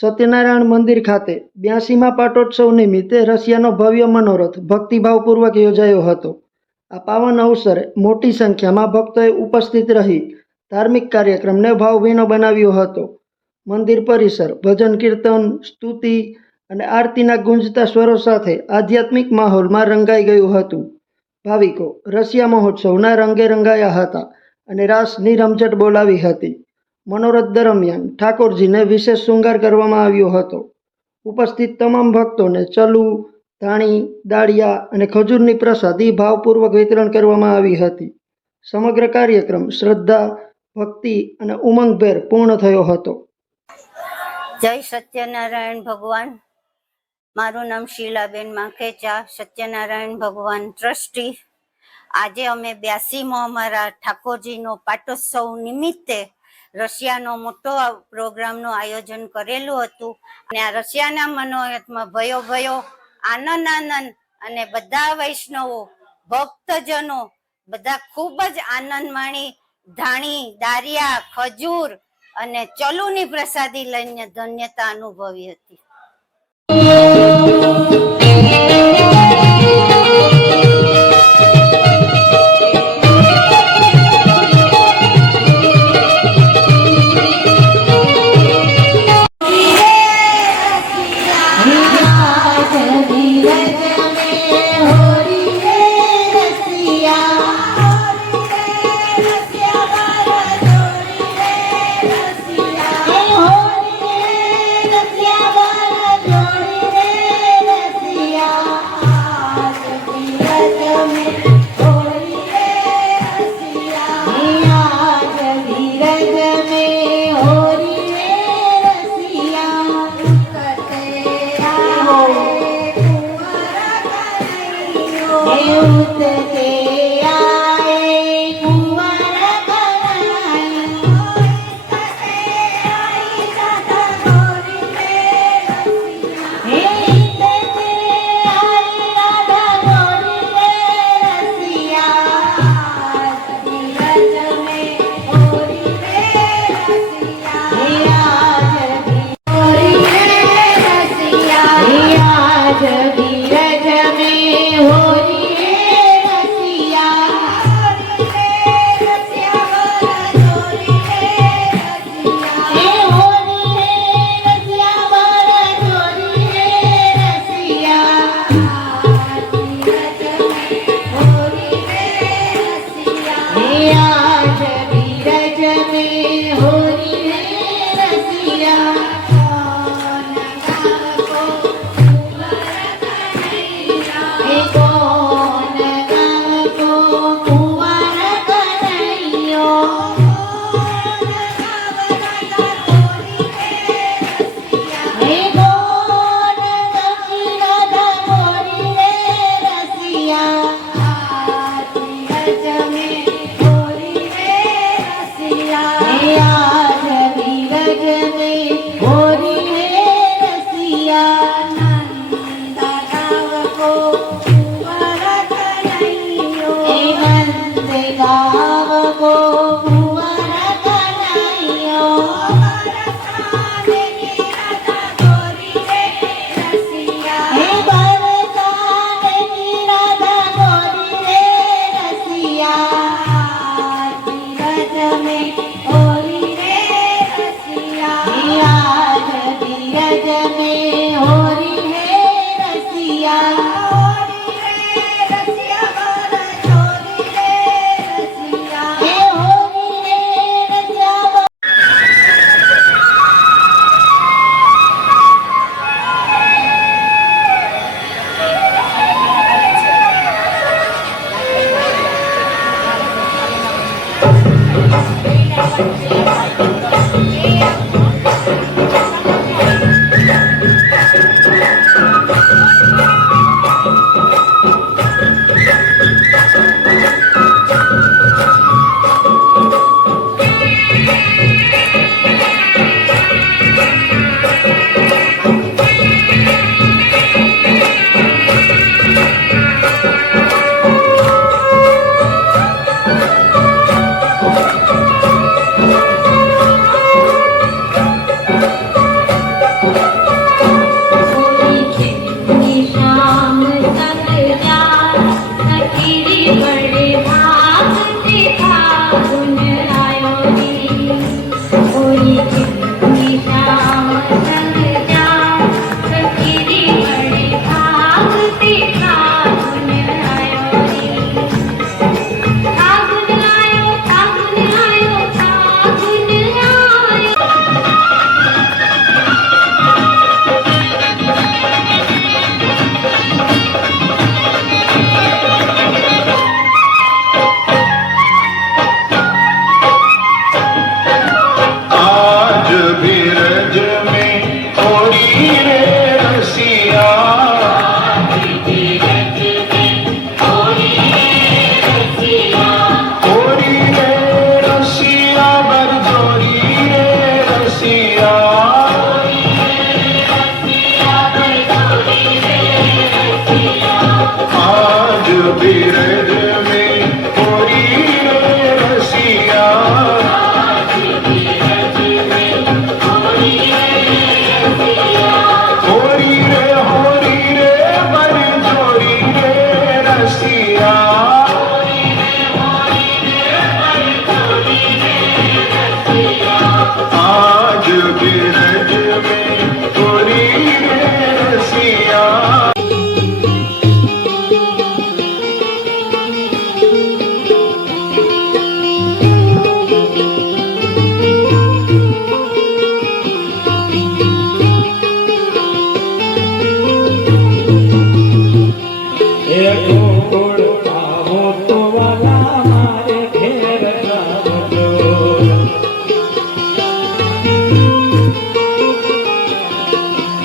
સત્યનારાયણ મંદિર ખાતે 82મા પાટોત્સવ નિમિત્તે રશિયાનો ભવ્ય મનોરથ ભક્તિભાવપૂર્વક યોજાયો હતો। આ પાવન અવસરે મોટી સંખ્યામાં ભક્તોએ ઉપસ્થિત રહી ધાર્મિક કાર્યક્રમને ભાવભીનો બનાવ્યો હતો। મંદિર પરિસર ભજન કીર્તન, સ્તુતિ અને આરતીના ગુંજતા સ્વરો સાથે આધ્યાત્મિક માહોલમાં રંગાઈ ગયું હતું। ભાવિકો રશિયા મહોત્સવના રંગે રંગાયા હતા અને રાસની રમઝટ બોલાવી હતી। મનોરથ દરમિયાન ઠાકોરજીને વિશેષ શૃંગાર કરવામાં આવ્યો હતો। ઉપસ્થિત તમામ ભક્તોને ચલુ, ધાણી, દાળિયા અને ખજૂરની પ્રસાદી ભાવપૂર્વક વિતરણ કરવામાં આવી હતી। સમગ્ર કાર્યક્રમ શ્રદ્ધા, ભક્તિ અને ઉમંગભેર પૂર્ણ થયો હતો। જય સત્યનારાયણ ભગવાન। મારું નામ શીલાબેન માખેચા, સત્યનારાયણ ભગવાન ટ્રસ્ટી। આજે અમે 82મો અમારા ઠાકોરજીનો પાટોત્સવ નિમિત્તે રશિયાનો મોટો પ્રોગ્રામનું આયોજન કરેલું હતું અને આ રશિયાના મનોરથમાં ભયો આનંદ અને બધા વૈષ્ણવો, ભક્તજનો બધા ખૂબ જ આનંદ માણી ધાણી, દારિયા, ખજૂર અને ચલુની પ્રસાદી લઈને ધન્યતા અનુભવી હતી।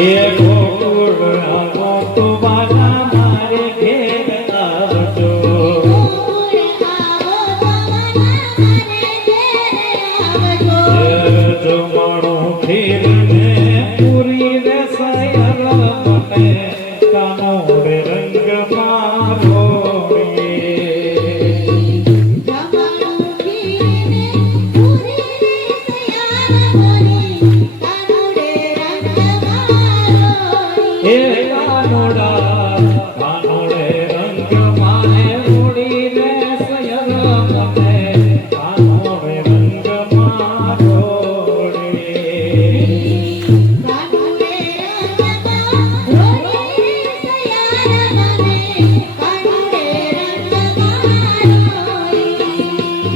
એ ગોકુળ આવો તો બાલા મારે ઘેર આવજો જમાણું ફેરને પૂરી રે સયર મને કાનો રે રંગ મારો એ કાનોડા કાનોડે રંગ માને ઉડી રે સયર મને કાનોડે રંગ મારો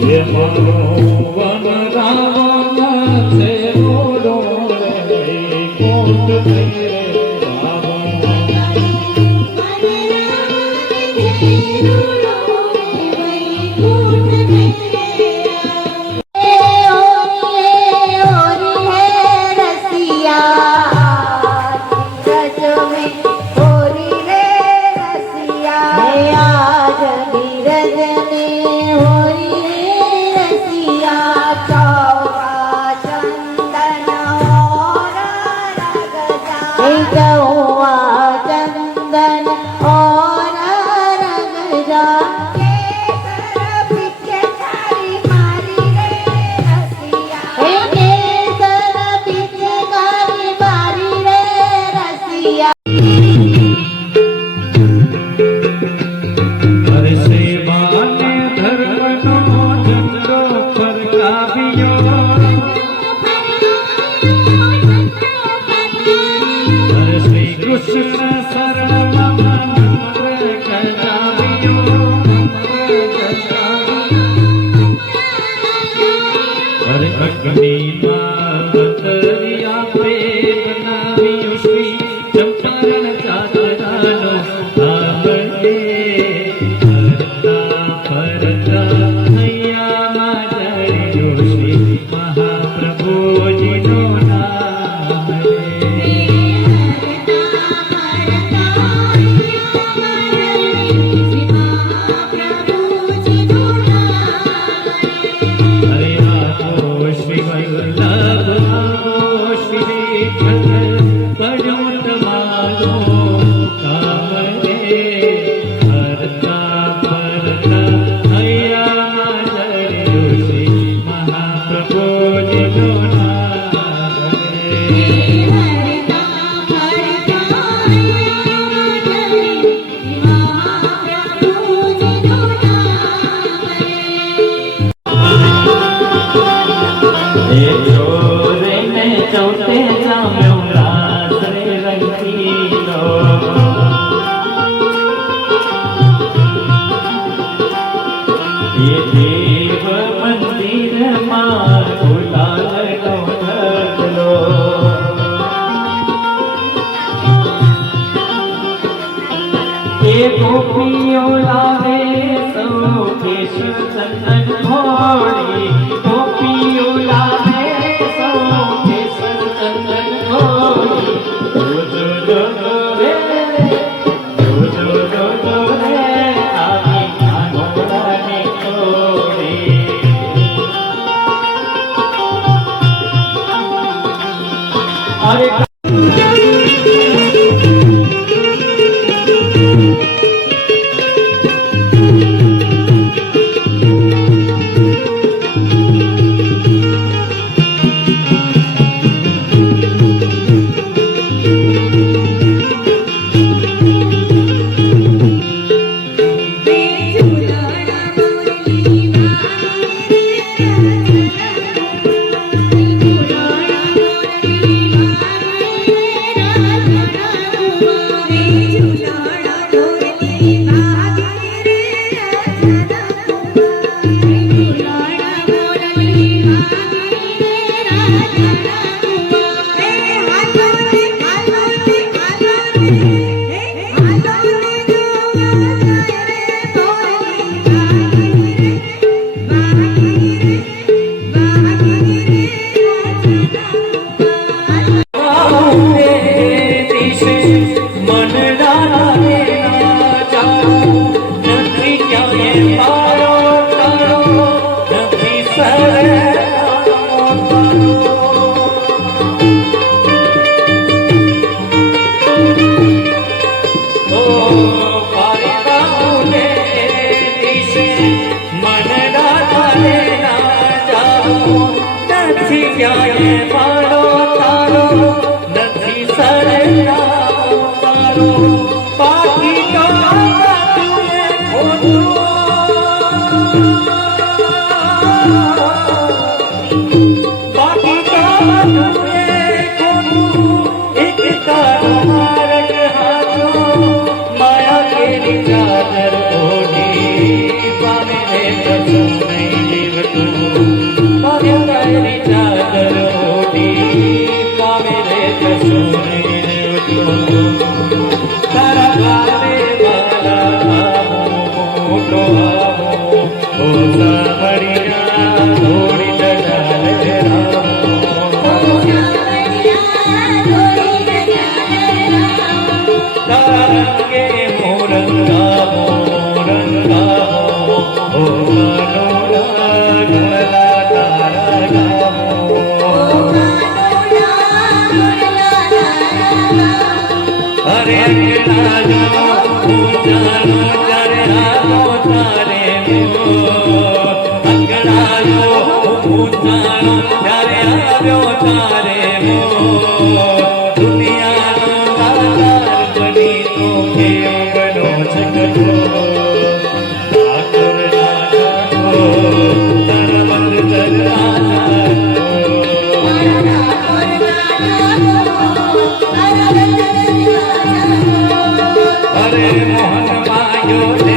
એ મારો વન રાવણ છે મોરો રે કોટ થઈ રે ગોપીઓ લાવે સૌ કેશ ચંદન ઘોડી ગોપીઓ લાવે સૌ કેશ ચંદન ઘોડી જો રે જો રે આવી કાનોડાની ઘોડી અરે સોનગી જેવતો તારા ગાલે મારા મોટો આવો ઓ સામરિયા થોડી દજાલે રામો તારંગે મોરંગાવો રંગાવો ઓ મનોરા ગુણલા તારા ગાવો અરે અંગના જો હું જાનો ત્યારે આવો તારે મો અંગના જો હું જાનો ત્યારે આવ્યો તારે મો દુનિયાનો દાતાર બની તો કેમ બનો જગતો ઠાકોર ઠાકોર તારા બંધ અરે મોહન માયો દે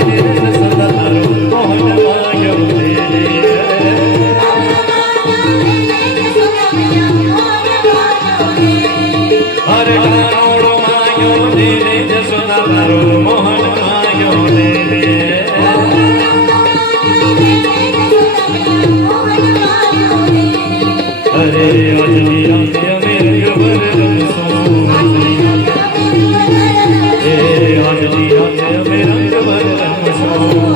સદારો મોહન માયો દે અરે કાનોડો માયો દે જસોદારો મોહન માયો દે અરે અજની રાતે અમે રંગભર રમશું આજની રાતે અમે રંગભર રમશું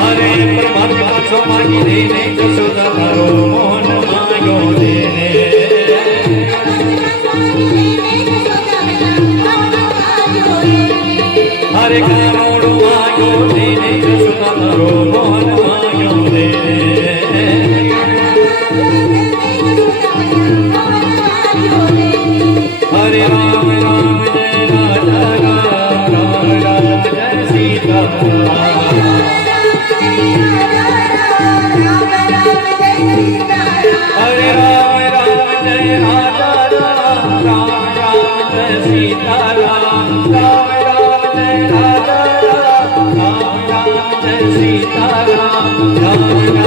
અરે પ્રભાત પાછો માગી દઈને જશોદા તારો મોહન માયો દે અરે કાનોડો માયો દઈને જશોદા તારો મોહન માયો દે હરે રામ રામ જય રાજા રામ રામ રામ જય સીતા હરે રામ રામ જય રાજા રામ રામ રામ જય સીતા રામ રામ રામ જય રાજા રામ રામ રામ જય સીતા રામ રામ રામ